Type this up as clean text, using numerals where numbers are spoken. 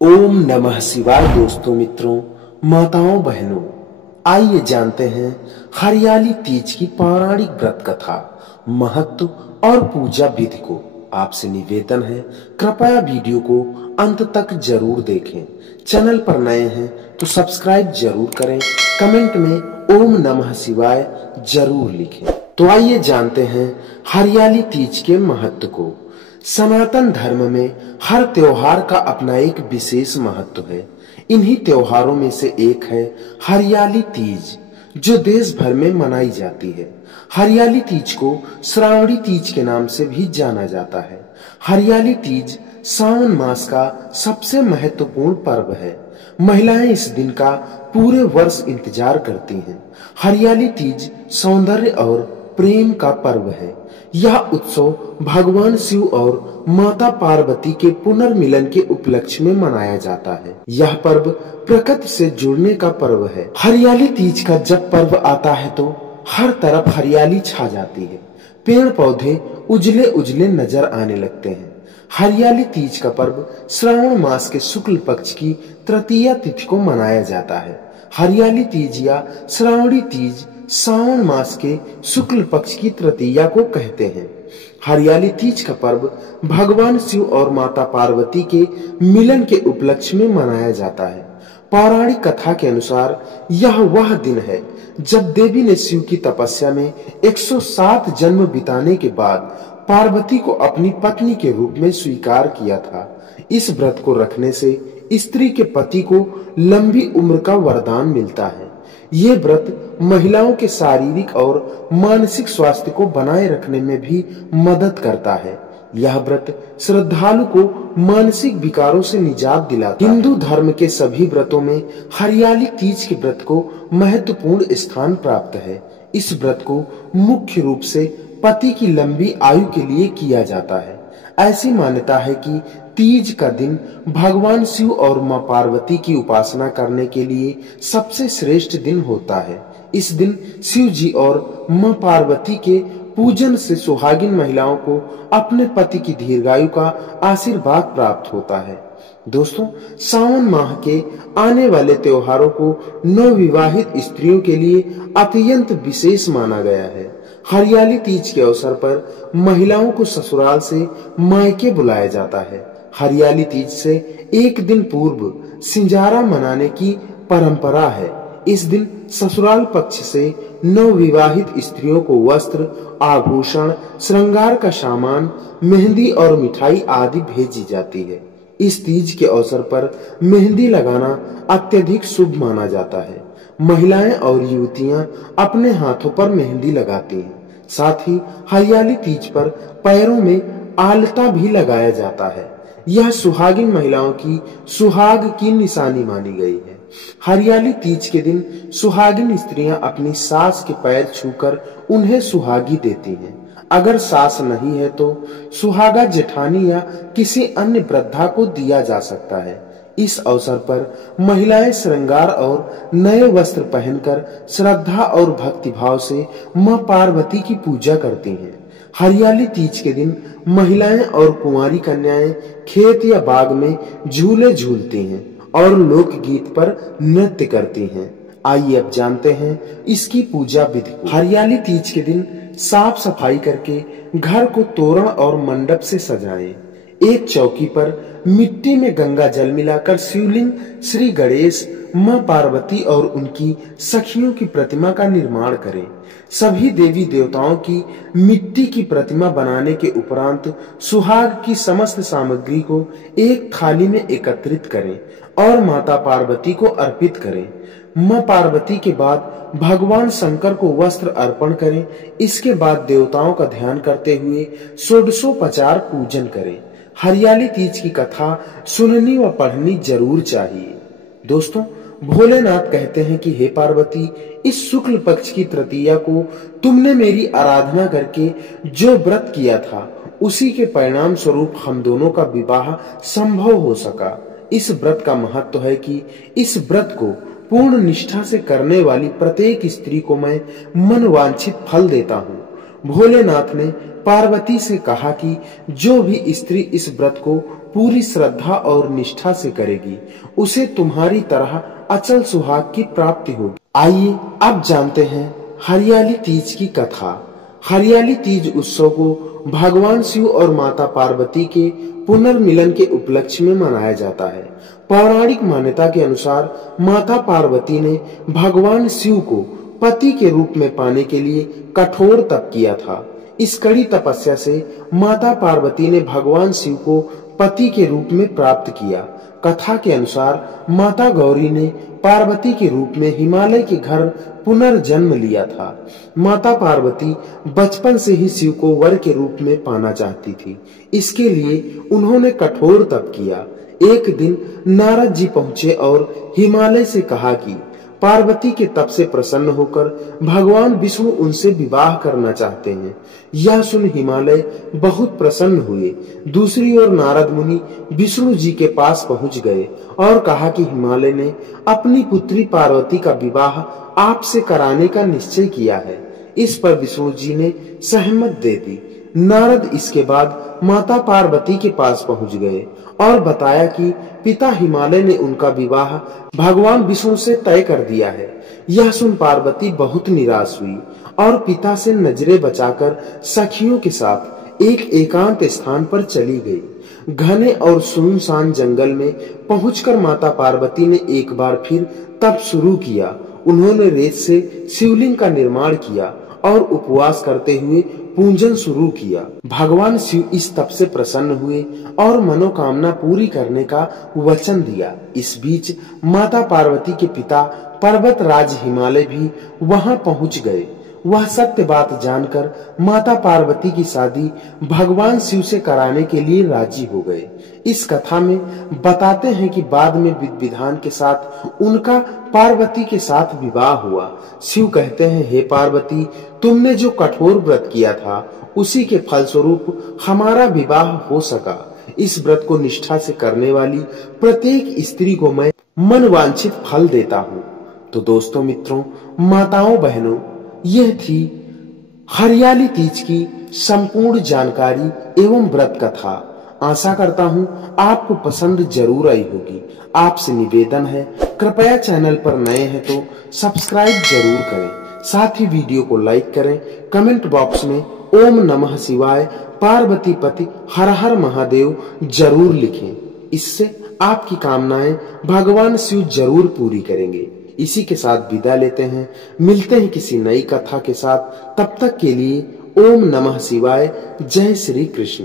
ओम नमः शिवाय। दोस्तों, मित्रों, माताओं, बहनों, आइए जानते हैं हरियाली तीज की पौराणिक व्रत कथा, महत्व और पूजा विधि को। आपसे निवेदन है, कृपया वीडियो को अंत तक जरूर देखें। चैनल पर नए हैं तो सब्सक्राइब जरूर करें। कमेंट में ओम नमः शिवाय जरूर लिखें। तो आइए जानते हैं हरियाली तीज के महत्व को। सनातन धर्म में हर त्योहार का अपना एक विशेष महत्व है। इन्हीं त्योहारों में से एक है हरियाली तीज, जो देश भर में मनाई जाती है। हरियाली तीज को श्रावणी तीज के नाम से भी जाना जाता है। हरियाली तीज सावन मास का सबसे महत्वपूर्ण पर्व है। महिलाएं इस दिन का पूरे वर्ष इंतजार करती हैं। हरियाली तीज सौंदर्य और प्रेम का पर्व है। यह उत्सव भगवान शिव और माता पार्वती के पुनर्मिलन के उपलक्ष्य में मनाया जाता है। यह पर्व प्रकृति से जुड़ने का पर्व है। हरियाली तीज का जब पर्व आता है तो हर तरफ हरियाली छा जाती है। पेड़ पौधे उजले उजले नजर आने लगते हैं। हरियाली तीज का पर्व श्रावण मास के शुक्ल पक्ष की तृतीया तिथि को मनाया जाता है। हरियाली तीज या श्रावणी तीज सावन मास के शुक्ल पक्ष की तृतीया को कहते हैं। हरियाली तीज का पर्व भगवान शिव और माता पार्वती के मिलन के उपलक्ष्य में मनाया जाता है। पौराणिक कथा के अनुसार यह वह दिन है जब देवी ने शिव की तपस्या में 107 जन्म बिताने के बाद पार्वती को अपनी पत्नी के रूप में स्वीकार किया था। इस व्रत को रखने से स्त्री के पति को लंबी उम्र का वरदान मिलता है। ये व्रत महिलाओं के शारीरिक और मानसिक स्वास्थ्य को बनाए रखने में भी मदद करता है। यह व्रत श्रद्धालु को मानसिक विकारों से निजात दिलाता है। हिंदू धर्म के सभी व्रतों में हरियाली तीज के व्रत को महत्वपूर्ण स्थान प्राप्त है। इस व्रत को मुख्य रूप से पति की लंबी आयु के लिए किया जाता है। ऐसी मान्यता है कि तीज का दिन भगवान शिव और मां पार्वती की उपासना करने के लिए सबसे श्रेष्ठ दिन होता है। इस दिन शिव जी और मां पार्वती के पूजन से सुहागिन महिलाओं को अपने पति की दीर्घायु का आशीर्वाद प्राप्त होता है। दोस्तों, सावन माह के आने वाले त्योहारों को नवविवाहित स्त्रियों के लिए अत्यंत विशेष माना गया है। हरियाली तीज के अवसर पर महिलाओं को ससुराल से मायके बुलाया जाता है। हरियाली तीज से एक दिन पूर्व सिंजारा मनाने की परंपरा है। इस दिन ससुराल पक्ष से नवविवाहित स्त्रियों को वस्त्र, आभूषण, श्रृंगार का सामान, मेहंदी और मिठाई आदि भेजी जाती है। इस तीज के अवसर पर मेहंदी लगाना अत्यधिक शुभ माना जाता है। महिलाएं और युवतियां अपने हाथों पर मेहंदी लगाती हैं। साथ ही हरियाली तीज पर पैरों में आलता भी लगाया जाता है। यह सुहागिन महिलाओं की सुहाग की निशानी मानी गई है। हरियाली तीज के दिन सुहागिन स्त्रियां अपनी सास के पैर छूकर उन्हें सुहागी देती हैं। अगर सास नहीं है तो सुहागा जेठानी या किसी अन्य वृद्धा को दिया जा सकता है। इस अवसर पर महिलाएं श्रृंगार और नए वस्त्र पहनकर श्रद्धा और भक्ति भाव से मां पार्वती की पूजा करती हैं। हरियाली तीज के दिन महिलाएं और कुंवारी कन्याएं खेत या बाग में झूले झूलती हैं और लोकगीत पर नृत्य करती हैं। आइए अब जानते हैं इसकी पूजा विधि को। हरियाली तीज के दिन साफ सफाई करके घर को तोरण और मंडप से सजाएं। एक चौकी पर मिट्टी में गंगा जल मिलाकर शिवलिंग, श्री गणेश, मां पार्वती और उनकी सखियों की प्रतिमा का निर्माण करें। सभी देवी देवताओं की मिट्टी की प्रतिमा बनाने के उपरांत सुहाग की समस्त सामग्री को एक थाली में एकत्रित करें और माता पार्वती को अर्पित करें। मां पार्वती के बाद भगवान शंकर को वस्त्र अर्पण करें। इसके बाद देवताओं का ध्यान करते हुए षोडशोपचार पूजन करें। हरियाली तीज की कथा सुननी व पढ़नी जरूर चाहिए। दोस्तों, भोलेनाथ कहते हैं कि हे पार्वती, इस शुक्ल पक्ष की तृतीया को तुमने मेरी आराधना करके जो व्रत किया था, उसी के परिणाम स्वरूप हम दोनों का विवाह संभव हो सका। इस व्रत का महत्व है कि इस व्रत को पूर्ण निष्ठा से करने वाली प्रत्येक स्त्री को मैं मनवांछित फल देता हूँ। भोलेनाथ ने पार्वती से कहा कि जो भी स्त्री इस व्रत को पूरी श्रद्धा और निष्ठा से करेगी, उसे तुम्हारी तरह अचल सुहाग की प्राप्ति होगी। आइए अब जानते हैं हरियाली तीज की कथा। हरियाली तीज उत्सव को भगवान शिव और माता पार्वती के पुनर्मिलन के उपलक्ष्य में मनाया जाता है। पौराणिक मान्यता के अनुसार माता पार्वती ने भगवान शिव को पति के रूप में पाने के लिए कठोर तप किया था। इस कड़ी तपस्या से माता पार्वती ने भगवान शिव को पति के रूप में प्राप्त किया। कथा के अनुसार माता गौरी ने पार्वती के रूप में हिमालय के घर पुनर्जन्म लिया था। माता पार्वती बचपन से ही शिव को वर के रूप में पाना चाहती थी। इसके लिए उन्होंने कठोर तप किया। एक दिन नारद जी पहुंचे और हिमालय से कहा कि पार्वती के तप से प्रसन्न होकर भगवान विष्णु उनसे विवाह करना चाहते हैं। यह सुन हिमालय बहुत प्रसन्न हुए। दूसरी ओर नारद मुनि विष्णु जी के पास पहुंच गए और कहा कि हिमालय ने अपनी पुत्री पार्वती का विवाह आपसे कराने का निश्चय किया है। इस पर विष्णु जी ने सहमत दे दी। नारद इसके बाद माता पार्वती के पास पहुंच गए और बताया कि पिता हिमालय ने उनका विवाह भगवान विष्णु से तय कर दिया है। यह सुन पार्वती बहुत निराश हुई और पिता से नजरें बचाकर सखियों के साथ एक एकांत स्थान पर चली गई। घने और सुनसान जंगल में पहुंचकर माता पार्वती ने एक बार फिर तप शुरू किया। उन्होंने रेत से शिवलिंग का निर्माण किया और उपवास करते हुए पूजन शुरू किया। भगवान शिव इस तप से प्रसन्न हुए और मनोकामना पूरी करने का वचन दिया। इस बीच माता पार्वती के पिता पर्वत राज हिमालय भी वहां पहुंच गए। वह सत्य बात जानकर माता पार्वती की शादी भगवान शिव से कराने के लिए राजी हो गए। इस कथा में बताते हैं कि बाद में विधि विधान के साथ उनका पार्वती के साथ विवाह हुआ। शिव कहते हैं, हे पार्वती, तुमने जो कठोर व्रत किया था उसी के फलस्वरूप हमारा विवाह हो सका। इस व्रत को निष्ठा से करने वाली प्रत्येक स्त्री को मैं मनवांछित फल देता हूँ। तो दोस्तों, मित्रों, माताओं, बहनों, यह थी हरियाली तीज की संपूर्ण जानकारी एवं व्रत कथा। आशा करता हूँ आपको पसंद जरूर आई होगी। आपसे निवेदन है, कृपया चैनल पर नए हैं तो सब्सक्राइब जरूर करें। साथ ही वीडियो को लाइक करें। कमेंट बॉक्स में ओम नमः शिवाय, पार्वती पति हर हर महादेव जरूर लिखें। इससे आपकी कामनाएं भगवान शिव जरूर पूरी करेंगे। इसी के साथ विदा लेते हैं। मिलते हैं किसी नई कथा के साथ। तब तक के लिए ओम नमः शिवाय। जय श्री कृष्ण।